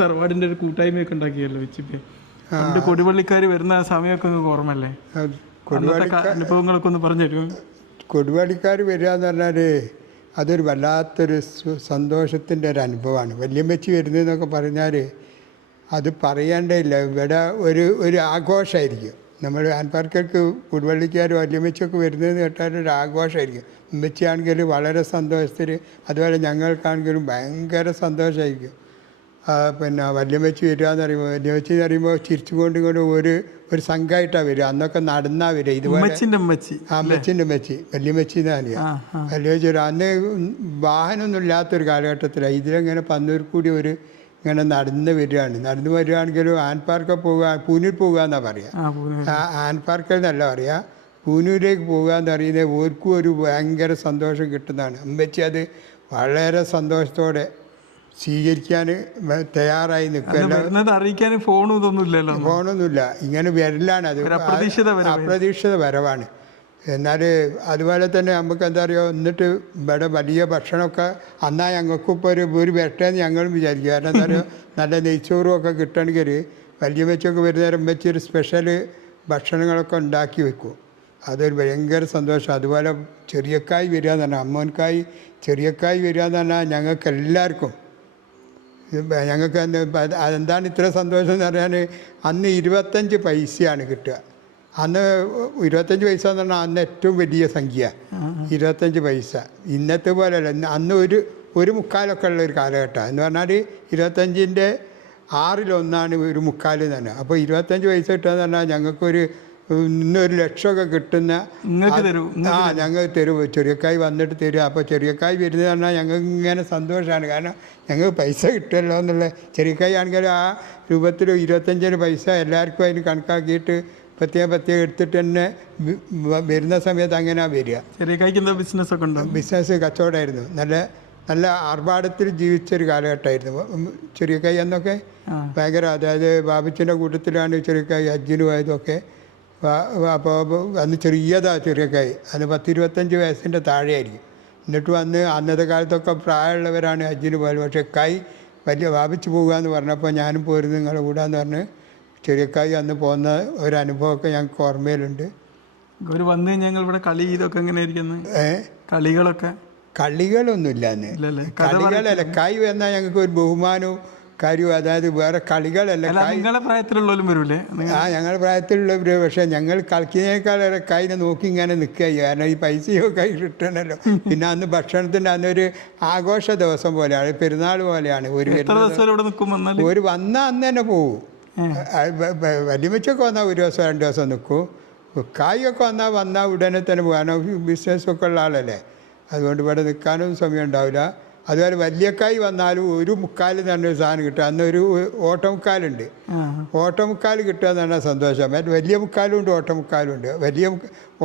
തറവാടിന്റെ ഒരു കൂട്ടായ്മയൊക്കെ ഉണ്ടാക്കിയല്ലോ വെച്ചിപ്പേ. പണ്ട് കൊടിവള്ളിക്കാർ വരുന്ന ആ സമയമൊക്കെ നിങ്ങൾക്ക് ഓർമ്മല്ലേ അനുഭവങ്ങളൊക്കെ ഒന്ന് പറഞ്ഞു തരുമോ കൊടുവള്ളിക്കാർ വരിക എന്ന് പറഞ്ഞാൽ അതൊരു വല്ലാത്തൊരു സന്തോഷത്തിന്റെ സന്തോഷത്തിന്റെ ഒരു അനുഭവമാണ്. വല്യമ്മച്ചി വരുന്നതെന്നൊക്കെ പറഞ്ഞാൽ അത് പറയേണ്ടതില്ല ഇവിടെ ഒരു ഒരു ആഘോഷമായിരിക്കും. നമ്മൾ ആൻപാർക്കർക്ക് കൊടുവള്ളിക്കാർ വല്യമ്മച്ചിയൊക്കെ വരുന്നതെന്ന് കേട്ടാൽ ഒരു ആഘോഷമായിരിക്കും. ഉമ്മച്ചിയാണെങ്കിൽ വളരെ സന്തോഷത്തിൽ അതുപോലെ ഞങ്ങൾക്കാണെങ്കിലും ഭയങ്കര സന്തോഷമായിരിക്കും. പിന്നെ വല്യമ്മച്ചി വരിക എന്ന് പറയുമ്പോൾ വല്യമ്മച്ചി എന്ന് പറയുമ്പോൾ ചിരിച്ചുകൊണ്ട് കൊണ്ട് ഒരു ഒരു സംഘമായിട്ടാണ് വരിക. അന്നൊക്കെ നടന്നാ വരിക. ഇതുപോലെ അമ്മച്ചിന്റെ അമ്മച്ചി വല്യമ്മച്ചി എന്നാണ് ആ ആ. വല്യമ്മച്ചി ഒരു അന്ന് വാഹനമൊന്നും ഇല്ലാത്തൊരു കാലഘട്ടത്തിലാണ് ഇതിലിങ്ങനെ പന്നൂർ കൂടി ഒരു ഇങ്ങനെ നടന്ന് വരികയാണ്. നടന്ന് വരികയാണെങ്കിലും ആൻ പാർക്ക് പോവുക പൂനൂർ പോകുക എന്നാണ് പറയുക. ആൻ പാർക്കിൽ എന്നല്ല പറയുക. പൂനൂരേക്ക് പോകുക എന്ന് പറയുന്നത് ഓർക്കും ഒരു ഭയങ്കര സന്തോഷം കിട്ടുന്നതാണ്. അമ്മച്ചി അത് വളരെ സന്തോഷത്തോടെ സ്വീകരിക്കാൻ തയ്യാറായി നിൽക്കാൻ അറിയിക്കാൻ ഫോണും ഇതൊന്നും ഇല്ലല്ലോ. ഫോണൊന്നുമില്ല. ഇങ്ങനെ വരലാണ് അത്. അപ്രതീക്ഷിത വരവാണ്. എന്നാൽ അതുപോലെ തന്നെ നമുക്ക് എന്താ പറയുക എന്നിട്ട് ഇവിടെ വലിയ ഭക്ഷണമൊക്കെ അന്നാ ഞങ്ങൾക്കും ഇപ്പോൾ ഒരു ഒരു വെട്ടേന്ന് ഞങ്ങളും വിചാരിക്കും. കാരണം എന്താ പറയുക നല്ല നെയ്ച്ചോറും ഒക്കെ കിട്ടണമെങ്കിൽ വലിയ വെച്ചൊക്കെ വരുന്നേരം വെച്ച് ഒരു സ്പെഷ്യൽ ഭക്ഷണങ്ങളൊക്കെ ഉണ്ടാക്കി വെക്കും. അതൊരു ഭയങ്കര സന്തോഷം. അതുപോലെ ചെറിയക്കായ് വരിക എന്ന് പറഞ്ഞാൽ അമ്മോൻക്കായ് ചെറിയക്കായ് വരിക എന്ന് പറഞ്ഞാൽ ഞങ്ങൾക്ക് എല്ലാവർക്കും ഞങ്ങൾക്ക് എന്താണ് അതെന്താണ് ഇത്ര സന്തോഷം എന്ന് പറഞ്ഞാൽ അന്ന് ഇരുപത്തഞ്ച് പൈസയാണ് കിട്ടുക. അന്ന് ഇരുപത്തഞ്ച് പൈസ എന്ന് പറഞ്ഞാൽ അന്ന് ഏറ്റവും വലിയ സംഖ്യ. ഇരുപത്തഞ്ച് പൈസ. ഇന്നത്തെ പോലെയല്ല. അന്ന് ഒരു ഒരു മുക്കാലൊക്കെ ഉള്ള ഒരു കാലഘട്ടമാണ് എന്ന് പറഞ്ഞാൽ ഇരുപത്തഞ്ചിന്റെ ആറിലൊന്നാണ് ഒരു മുക്കാൽ തന്നെ അപ്പോൾ ഇരുപത്തഞ്ച് പൈസ കിട്ടുക എന്ന് പറഞ്ഞാൽ ഞങ്ങൾക്കൊരു ഇന്നൊരു ലക്ഷമൊക്കെ കിട്ടുന്ന ആ ഞങ്ങൾ തരും. ചെറിയക്കായ് വന്നിട്ട് തരും. അപ്പോൾ ചെറിയക്കായ് വരുന്നത് പറഞ്ഞാൽ ഞങ്ങൾക്ക് ഇങ്ങനെ സന്തോഷമാണ്. കാരണം ഞങ്ങൾക്ക് പൈസ കിട്ടുമല്ലോ എന്നുള്ള ചെറിയക്കായ് ആണെങ്കിൽ ആ രൂപത്തിൽ ഇരുപത്തഞ്ചിന് പൈസ എല്ലാവർക്കും അതിന് കണക്കാക്കിയിട്ട് പ്രത്യേകം പ്രത്യേകം എടുത്തിട്ട് തന്നെ വരുന്ന സമയത്ത് അങ്ങനെയാണ് വരിക. ചെറിയ കൈക്ക് എന്താ ബിസിനസ് ഒക്കെ ഉണ്ടോ? ബിസിനസ് കച്ചവടമായിരുന്നു. നല്ല നല്ല ആർഭാടത്തിൽ ജീവിച്ചൊരു കാലഘട്ടമായിരുന്നു. ചെറിയക്കായ് എന്നൊക്കെ ഭയങ്കര അതായത് ബാബിച്ചിന്റെ കൂട്ടത്തിലാണ് ചെറിയക്കായ് കൈ പോയതൊക്കെ അപ്പോൾ അന്ന് ചെറിയതാണ് ചെറിയ കൈ അന്ന് പത്തിരുപത്തഞ്ച് വയസ്സിന്റെ താഴെയായിരിക്കും. എന്നിട്ട് വന്ന് അന്നത്തെ കാലത്തൊക്കെ പ്രായമുള്ളവരാണ് ഹജ്ജിന് പോയത്. പക്ഷേ കൈ വലിയ വാപിച്ച് പോകുക എന്ന് പറഞ്ഞപ്പോൾ ഞാനും പോരുന്നു നിങ്ങളുടെ കൂടെ എന്ന് പറഞ്ഞ് ചെറിയക്കായി അന്ന് പോകുന്ന ഒരു അനുഭവമൊക്കെ ഞങ്ങൾക്ക് ഓർമ്മയിലുണ്ട്. ഇവർ വന്ന് ഞങ്ങൾ ഇവിടെ കളി ഇതൊക്കെ എങ്ങനെ ഇരിക്കുന്നത് കളികളൊക്കെ? കളികളൊന്നുമില്ല അന്ന്. കളികളല്ല കൈ വന്നാൽ ഞങ്ങൾക്ക് ഒരു ബഹുമാനവും കാര്യവും അതായത് വേറെ കളികളല്ല. നിങ്ങളുടെ നിങ്ങളെ പ്രായത്തിലുള്ളവരും വരൂലേ? ആ ഞങ്ങളുടെ പ്രായത്തിലുള്ളവർ പക്ഷേ ഞങ്ങൾ കളിക്കുന്നതിനേക്കാളേറെ കൈനെ നോക്കി ഇങ്ങനെ നിൽക്കുക കാരണം ഈ പൈസയോ കൈ കിട്ടണമല്ലോ പിന്നെ അന്ന് ഭക്ഷണത്തിന്റെ അന്നൊരു ആഘോഷ ദിവസം പോലെയാണ് പെരുന്നാൾ പോലെയാണ്. ഒരു ഒരു വന്ന അന്ന് തന്നെ പോകും വലിയമ്മച്ചൊക്കെ വന്നാൽ ഒരു ദിവസം രണ്ട് ദിവസം നിൽക്കും. കായൊക്കെ വന്നാൽ വന്നാൽ ഉടനെ തന്നെ പോകാനോ ബിസിനസ്സൊക്കെ ഉള്ള ആളല്ലേ. അതുകൊണ്ട് ഇവിടെ നിൽക്കാനൊന്നും സമയം ഉണ്ടാവില്ല. അതുപോലെ വല്യക്കായി വന്നാലും ഒരു മുക്കാൽ തന്നെ ഒരു സാധനം കിട്ടും. ഒരു ഓട്ടമുക്കാലുണ്ട് ഓട്ടമുക്കാൽ കിട്ടുക എന്ന് പറഞ്ഞാൽ സന്തോഷം. മറ്റേ വലിയ മുക്കാലും ഉണ്ട് ഓട്ടമുക്കാലും ഉണ്ട്. വലിയ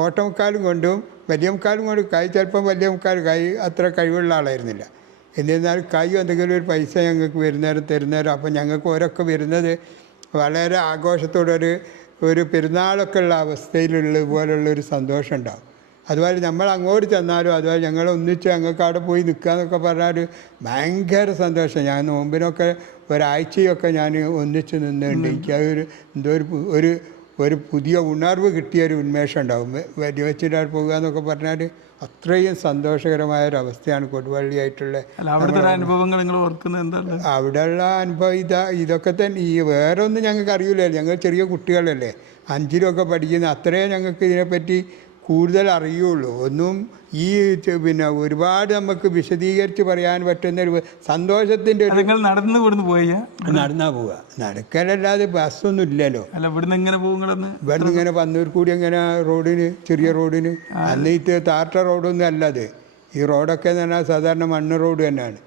ഓട്ടമുക്കാലും കൊണ്ടും വലിയ മുക്കാലും കൊണ്ട് കൈ ചിലപ്പം വലിയ മുക്കാൽ കൈ അത്ര കഴിവുള്ള ആളായിരുന്നില്ല. എന്നിരുന്നാലും കൈ എന്തെങ്കിലും ഒരു പൈസ ഞങ്ങൾക്ക് വരുന്നേരം തരുന്നേരം അപ്പം ഞങ്ങൾക്ക് ഓരൊക്കെ വരുന്നത് വളരെ ആഘോഷത്തോടൊരു ഒരു പെരുന്നാളൊക്കെ ഉള്ള അവസ്ഥയിലുള്ള പോലുള്ള ഒരു സന്തോഷം ഉണ്ടാവും. അതുപോലെ നമ്മൾ അങ്ങോട്ട് ചെന്നാലും അതുപോലെ ഞങ്ങൾ ഒന്നിച്ച് ഞങ്ങൾക്ക് അവിടെ പോയി നിൽക്കുക എന്നൊക്കെ പറഞ്ഞാൽ ഭയങ്കര സന്തോഷം. ഞാൻ നോമ്പിനൊക്കെ ഒരാഴ്ചയൊക്കെ ഞാൻ ഒന്നിച്ച് നിന്നുണ്ട് എനിക്ക് അതൊരു എന്തോ ഒരു ഒരു ഒരു പുതിയ ഉണർവ് കിട്ടിയ ഒരു ഉന്മേഷം ഉണ്ടാവും. വലിയ വെച്ചിട്ട് പോകുക എന്നൊക്കെ പറഞ്ഞാൽ അത്രയും സന്തോഷകരമായ ഒരു അവസ്ഥയാണ് കൊടുവള്ളിയായിട്ടുള്ള അനുഭവങ്ങൾ നിങ്ങൾ ഓർക്കുന്നത് എന്താണ്? അവിടെയുള്ള അനുഭവം ഇതാ ഇതൊക്കെ തന്നെ. ഈ വേറെ ഒന്നും ഞങ്ങൾക്ക് അറിയില്ലല്ലോ ഞങ്ങൾ ചെറിയ കുട്ടികളല്ലേ. അഞ്ചിലൊക്കെ പഠിക്കുന്ന അത്രയും ഞങ്ങൾക്ക് ഇതിനെപ്പറ്റി കൂടുതൽ അറിയുള്ളൂ ഒന്നും ഈ പിന്നെ ഒരുപാട് നമുക്ക് വിശദീകരിച്ച് പറയാൻ പറ്റുന്ന ഒരു സന്തോഷത്തിന്റെ ഒരു നടന്നു ഇവിടുന്ന് പോയി നടന്നാ പോവുക. നടക്കലല്ലാതെ ബസ്സൊന്നും ഇല്ലല്ലോ. അല്ല ഇവിടുന്ന് ഇങ്ങനെ പോകും ഇവിടുന്ന് ഇങ്ങനെ പന്നൂർ കൂടി ഇങ്ങനെ റോഡിന് ചെറിയ റോഡിന്? അന്ന് ഇത് താർട്ട റോഡൊന്നും അല്ല അത് ഈ റോഡൊക്കെ എന്ന് പറഞ്ഞാൽ സാധാരണ മണ്ണ് റോഡ് തന്നെയാണ്.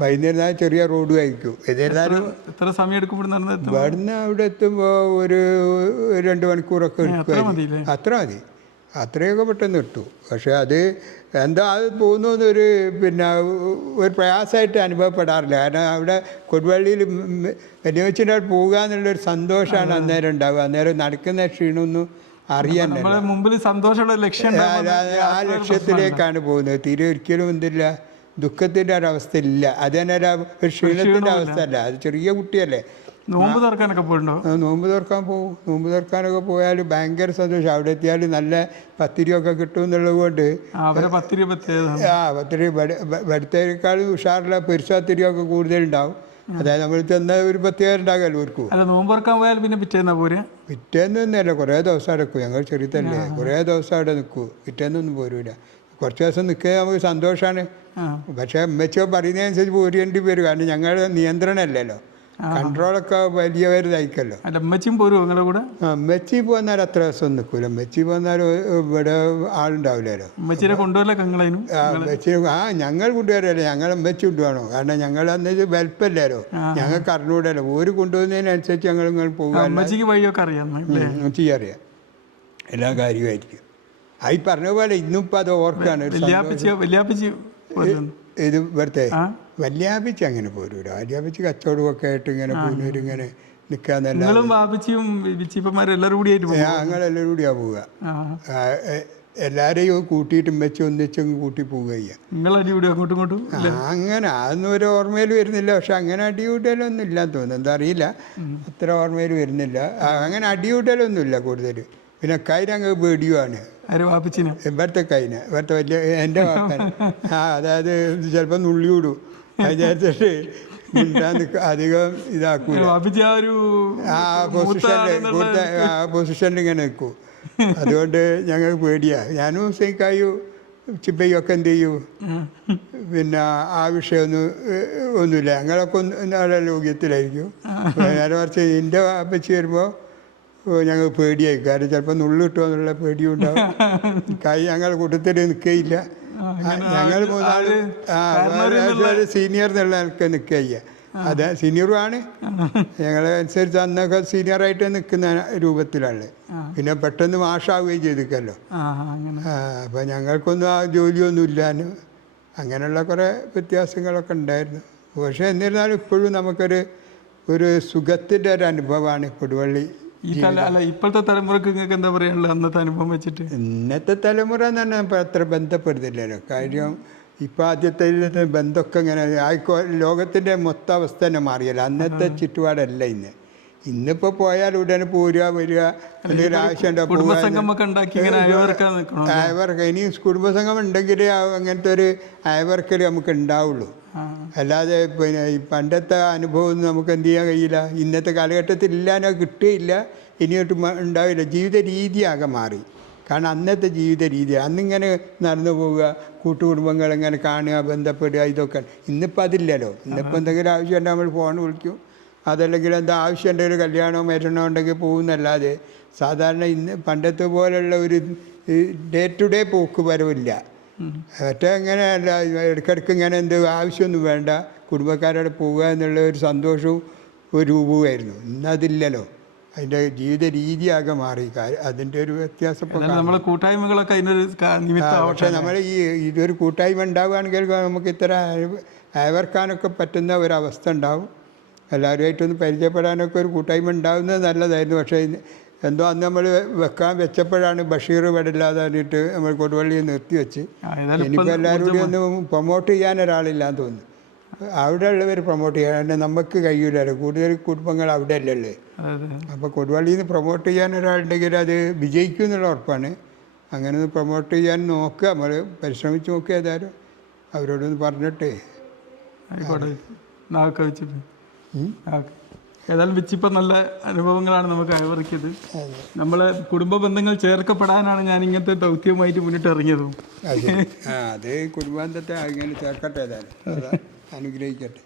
വൈകുന്നേരം ചെറിയ റോഡ് ആയിരിക്കും. എന്നിരുന്നാലും എത്ര സമയം എടുക്കും ഇവിടുന്ന് അവിടെ എത്തുമ്പോൾ ഒരു രണ്ട് മണിക്കൂറൊക്കെ എടുക്കും അത്ര മതി. അത്രയൊക്കെ പെട്ടെന്ന് കിട്ടും പക്ഷേ അത് എന്താ അത് പോകുന്നൊരു പിന്നെ ഒരു പ്രയാസമായിട്ട് അനുഭവപ്പെടാറില്ല. കാരണം അവിടെ കൊടുവള്ളിയിൽ വലിയ അവിടെ പോകുക എന്നുള്ളൊരു സന്തോഷമാണ് അന്നേരം ഉണ്ടാവുക. അന്നേരം നടക്കുന്ന ക്ഷീണമൊന്നും അറിയാൻ നമ്മളെ മുമ്പിൽ സന്തോഷമുള്ള ഒരു ലക്ഷ്യം ആ ലക്ഷ്യത്തിലേക്കാണ് പോകുന്നത്. തീരെ ഒരിക്കലും എന്തില്ല ദുഃഖത്തിന്റെ ഒരവസ്ഥ ഇല്ല അത് തന്നെ ഒരു ഒരു ക്ഷീണത്തിന്റെ അവസ്ഥ അല്ല അത് ചെറിയ കുട്ടിയല്ലേ. നോമ്പ് തുറക്കാനൊക്കെ പോയിട്ടുണ്ടോ? നോമ്പ് തുറക്കാൻ പോകും നോമ്പ് തുറക്കാനൊക്കെ പോയാൽ ഭയങ്കര സന്തോഷം. അവിടെ എത്തിയാൽ നല്ല പത്തിരിയൊക്കെ കിട്ടും എന്നുള്ളത് കൊണ്ട് പത്തിരി ആ പത്തിരി വെടുത്തേക്കാളും ഉഷാറുള്ള പെരുസാത്തിരിയൊക്കെ കൂടുതലുണ്ടാവും. അതായത് നമ്മൾ ചെന്ന ഒരു പ്രത്യേകത ഉണ്ടാകുമല്ലോ ഓർക്കും. അല്ല നോമ്പ് തുറക്കാൻ പോയാൽ പിന്നെ പിറ്റേന്നാ പോര്? പിറ്റേന്ന് തന്നെയല്ല കുറേ ദിവസം അവിടെ നിൽക്കും ഞങ്ങൾ ചെറിയതല്ലേ കുറേ ദിവസം അവിടെ നിൽക്കൂ. പിറ്റേന്നൊന്നും പോരൂല. കുറച്ച് ദിവസം നിൽക്കുക നമുക്ക് സന്തോഷമാണ് പക്ഷേ അമ്മച്ചോ പറയുന്നതനുസരിച്ച് പോരേണ്ടി വരും. കാരണം ഞങ്ങളുടെ നിയന്ത്രണമല്ലല്ലോ. കൺട്രോളൊക്കെ വലിയവരുതായിക്കല്ലോ. അല്ല അമ്മച്ചിയും പോരും നിങ്ങളുടെ കൂടെ? ആ മെച്ചി പോന്നാൽ അത്ര ദിവസം നിൽക്കൂല. മെച്ചി പോന്നാൽ ഇവിടെ ആളുണ്ടാവില്ലല്ലോ. അമ്മച്ചിനെ കൊണ്ടുവരലൊക്കെ നിങ്ങളതിനും? ആ മെച്ചി ആ ഞങ്ങൾ കൊണ്ടുവരല്ലേ ഞങ്ങൾ മെച്ചി കൊണ്ടുപോകണോ? കാരണം ഞങ്ങൾ അന്ന് വെൽപ്പല്ലല്ലോ ഞങ്ങൾക്ക് അറിഞ്ഞൂടല്ലോ ഒരു കൊണ്ടുപോകുന്നതിനനുസരിച്ച് ഞങ്ങൾ ഇങ്ങനെ പോകാം അമ്മച്ചിക്ക് വഴിയൊക്കെ അറിയാം അല്ലേ അറിയാം. എല്ലാ കാര്യമായിരിക്കും. ആയി പറഞ്ഞ പോലെ ഇന്നും ഇപ്പം അത് ഓർക്കാണ്. ഇത് ഇവിടുത്തെ? ആ വല്യാപ്പിച്ച് അങ്ങനെ പോരൂല വല്യാപിച്ച് കച്ചവടമൊക്കെ ആയിട്ട് ഇങ്ങനെ പോകുന്നവർ ഇങ്ങനെ നിൽക്കാന്നല്ല നിങ്ങളും ബാപ്പച്ചിയും വിച്ചിപ്പന്മാരും എല്ലാവരും കൂടി ആയിട്ട് പോകും ഞങ്ങളെല്ലാവരും കൂടിയാ പോവുക. എല്ലാരെയും കൂട്ടിയിട്ടും വെച്ച് ഒന്നിച്ചങ്ങ് കൂട്ടി പോവുക നിങ്ങൾ അടി കൂടി അങ്ങോട്ടും അങ്ങനെ അതൊന്നും ഒരു ഓർമ്മയിൽ വരുന്നില്ല. പക്ഷെ അങ്ങനെ അടിയൂട്ടലൊന്നും ഇല്ലാന്ന് തോന്നുന്നു. എന്താ അറിയില്ല. അത്ര ഓർമ്മയിൽ വരുന്നില്ല. അങ്ങനെ അടിയൂട്ടലൊന്നും ഇല്ല കൂടുതൽ. പിന്നെ കൈരങ്ങ് പേടിയുമാണ് ഇവിടുത്തെ കൈന്. ഇവിടുത്തെ വലിയ എന്റെ വാപ്പൻ ആ അതായത് ചിലപ്പോൾ നുള്ളി വിടും. അത് വിചാരിച്ചിട്ട് മിണ്ടാൻ അധികം ഇതാക്കൂല. ആ പൊസിഷനിൽ ആ പൊസിഷനിൽ ഇങ്ങനെ നിൽക്കൂ. അതുകൊണ്ട് ഞങ്ങൾക്ക് പേടിയാ. ഞാനും ഹുസൈൻകായും ചിപ്പയ്യൊക്കെ ഒക്കെ എന്ത് ചെയ്യൂ? പിന്നെ ആ വിഷയമൊന്നും ഒന്നുമില്ല. ഞങ്ങളൊക്കെ ഒന്ന് നല്ല യോഗ്യത്തിലായിരിക്കും നേരെ മറിച്ച് എന്റെ അപ്പച്ചി വരുമ്പോൾ ഞങ്ങൾ പേടിയായി. കാരണം ചിലപ്പോൾ നുള്ളു കിട്ടുമോ എന്നുള്ള പേടിയും ഉണ്ടാവും കൈ ഞങ്ങളുടെ കൂട്ടത്തിൽ നിൽക്കുകയില്ല ഞങ്ങൾ മൂന്നാൽ സീനിയർ എന്നുള്ള നിലയ്ക്ക് നിൽക്കുക അതെ സീനിയറും ആണ്. ഞങ്ങളെ അനുസരിച്ച് അന്നൊക്കെ സീനിയറായിട്ട് നിൽക്കുന്ന രൂപത്തിലാണ് പിന്നെ പെട്ടെന്ന് മാഷാവുകയും ചെയ്തിക്കല്ലോ അങ്ങനെ. അപ്പം ഞങ്ങൾക്കൊന്നും ആ ജോലിയൊന്നും ഇല്ലാന്ന് അങ്ങനെയുള്ള കുറേ വ്യത്യാസങ്ങളൊക്കെ ഉണ്ടായിരുന്നു. പക്ഷേ എന്നിരുന്നാലും ഇപ്പോഴും നമുക്കൊരു ഒരു സുഖത്തിന്റെ ഒരു അനുഭവമാണ് കൊടുവള്ളി ഈ തല അല്ല ഇപ്പോഴത്തെ തലമുറയ്ക്ക് നിങ്ങൾക്ക് എന്താ പറയാനുള്ളത്? അന്നത്തെ അനുഭവം വെച്ചിട്ട്. ഇന്നത്തെ തലമുറ എന്ന് പറഞ്ഞാൽ ഇപ്പം അത്ര ബന്ധപ്പെടുന്നില്ലല്ലോ. കാര്യം ഇപ്പം ആദ്യത്തെ ബന്ധമൊക്കെ ഇങ്ങനെ ആയിക്കോ ലോകത്തിന്റെ മൊത്ത അവസ്ഥ തന്നെ മാറിയല്ലോ. അന്നത്തെ ചുറ്റുപാടല്ല ഇന്ന്. ഇന്നിപ്പോൾ പോയാൽ ഉടനെ പോരുക വരിക എന്തെങ്കിലും ആവശ്യമുണ്ടോ അയവർക്ക് ഇനി കുടുംബസംഘം ഉണ്ടെങ്കിലേ അങ്ങനത്തെ ഒരു അയവർക്കൽ നമുക്ക് ഉണ്ടാവുള്ളൂ. അല്ലാതെ പിന്നെ ഈ പണ്ടത്തെ അനുഭവം ഒന്നും നമുക്ക് എന്ത് ചെയ്യാൻ കഴിയില്ല. ഇന്നത്തെ കാലഘട്ടത്തിൽ ഇല്ലാനോ കിട്ടുകയില്ല. ഇനിയോട്ട് ഉണ്ടാവില്ല. ജീവിത രീതിയാകെ മാറി. കാരണം അന്നത്തെ ജീവിത രീതി അന്നിങ്ങനെ നടന്നു പോവുക കൂട്ടുകുടുംബങ്ങൾ ഇങ്ങനെ കാണുക ബന്ധപ്പെടുക ഇതൊക്കെ. ഇന്നിപ്പോൾ അതില്ലല്ലോ. ഇന്നിപ്പോൾ എന്തെങ്കിലും ആവശ്യം നമ്മൾ ഫോൺ വിളിക്കും. അതല്ലെങ്കിൽ എന്താ ആവശ്യം ഉണ്ടെങ്കിൽ കല്യാണമോ മരണമോ ഉണ്ടെങ്കിൽ പോകുന്നല്ലാതെ സാധാരണ ഇന്ന് പണ്ടത്തെ പോലുള്ള ഒരു ഡേ ടു ഡേ പോക്ക് വരവില്ല. മറ്റേ അങ്ങനെയല്ല ഇടയ്ക്കിടയ്ക്ക് ഇങ്ങനെ എന്ത് ആവശ്യമൊന്നും വേണ്ട. കുടുംബക്കാരോടെ പോവുക എന്നുള്ള ഒരു സന്തോഷവും ഒരു രൂപവുമായിരുന്നു. ഇന്നതില്ലല്ലോ. അതിന്റെ ജീവിത രീതിയാകെ മാറി. അതിന്റെ ഒരു വ്യത്യാസം നമ്മൾ കൂട്ടായ്മകളൊക്കെ അതിനൊരു പക്ഷേ നമ്മൾ ഈ ഇതൊരു കൂട്ടായ്മ ഉണ്ടാവുകയാണെങ്കിൽ നമുക്ക് ഇത്ര അയ- അയവർക്കാനൊക്കെ പറ്റുന്ന ഒരവസ്ഥ ഉണ്ടാവും. എല്ലാവരുമായിട്ടൊന്ന് പരിചയപ്പെടാനൊക്കെ ഒരു കൂട്ടായ്മ ഉണ്ടാവുന്നത് നല്ലതായിരുന്നു. പക്ഷേ എന്തോ അന്ന് നമ്മൾ വെക്കാൻ വെച്ചപ്പോഴാണ് ബഷീർ വെടില്ലാതെ പറഞ്ഞിട്ട് നമ്മൾ കൊടുവള്ളി നിർത്തി വെച്ച്. ആ, ഏതായാലും ഇപ്പം ഇനിയിപ്പോൾ എല്ലാവരും കൂടി ഒന്ന് പ്രൊമോട്ട് ചെയ്യാൻ ഒരാളില്ലാന്ന് തോന്നുന്നു. അവിടെ ഉള്ളവർ പ്രൊമോട്ട് ചെയ്യാൻ കാരണം നമുക്ക് കഴിയില്ലല്ലോ കൂടുതൽ കുടുംബങ്ങൾ അവിടെ അല്ലല്ലേ? അപ്പോൾ കൊടുവള്ളിയിൽ നിന്ന് പ്രൊമോട്ട് ചെയ്യാൻ ഒരാളുണ്ടെങ്കിൽ അത് വിജയിക്കും എന്നുള്ള ഉറപ്പാണ്. അങ്ങനെ ഒന്ന് പ്രൊമോട്ട് ചെയ്യാൻ നോക്കുക. നമ്മൾ പരിശ്രമിച്ച് നോക്കുക ഏതായാലും. അവരോടൊന്ന് പറഞ്ഞിട്ടേ. ആയിക്കോട്ടെ. നാക്കെ വെച്ചിട്ട്. ഏതായാലും വെച്ചിപ്പം നല്ല അനുഭവങ്ങളാണ് നമുക്ക് അയവിറക്കിയത്. നമ്മളെ കുടുംബ ബന്ധങ്ങൾ ചേർക്കപ്പെടാനാണ് ഞാൻ ഇങ്ങനത്തെ ദൗത്യമായിട്ട് മുന്നിട്ട് ഇറങ്ങിയത് അതെ കുടുംബാന്തത്തെ അങ്ങനെ ചേർക്കട്ടെ അനുഗ്രഹിക്കട്ടെ.